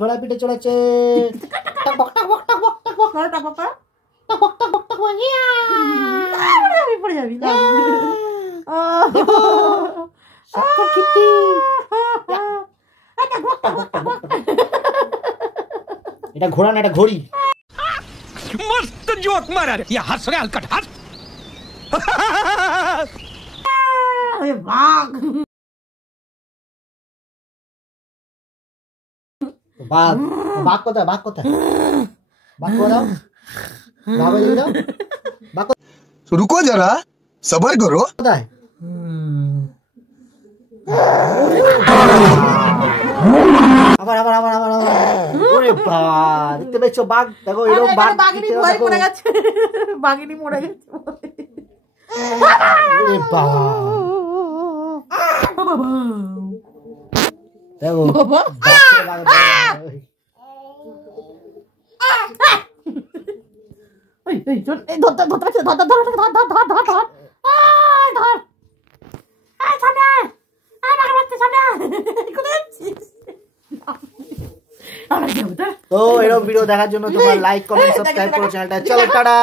ঘোড়া পিঠে চড়েছে। টকবক টকবক টকবক টকবক টকবক টকবক টকবক টকবক ইয়া আমি পড়ে যাবি। দেখো শক্কর খিটি। এটা ঘোড়া না, এটা ঘড়ি। मस्त जोक मारा रे ये हंस रे हलकट हंस। अरे बाघ बाघ बाघ कोথায়? बाघ कोথায়? बाघ को दाও, बाघ को दाও, बाघ रुको जरा सब्र करो। কোথায়? আবার আবার আবার আবার আবার। ওরে বাবা, দেখতে পেয়েছো বাঘ? দেখো এরকম বাঘ। বাঘিনী ভয় পড়ে গেছে, বাঘিনী মরে গেছে। ওরে বাবা, দেখো তো এরকম ভিডিও দেখার জন্য তোমরা লাইক কমেন্ট সাবস্ক্রাইব করো চ্যানেলটা। চলো টাটা।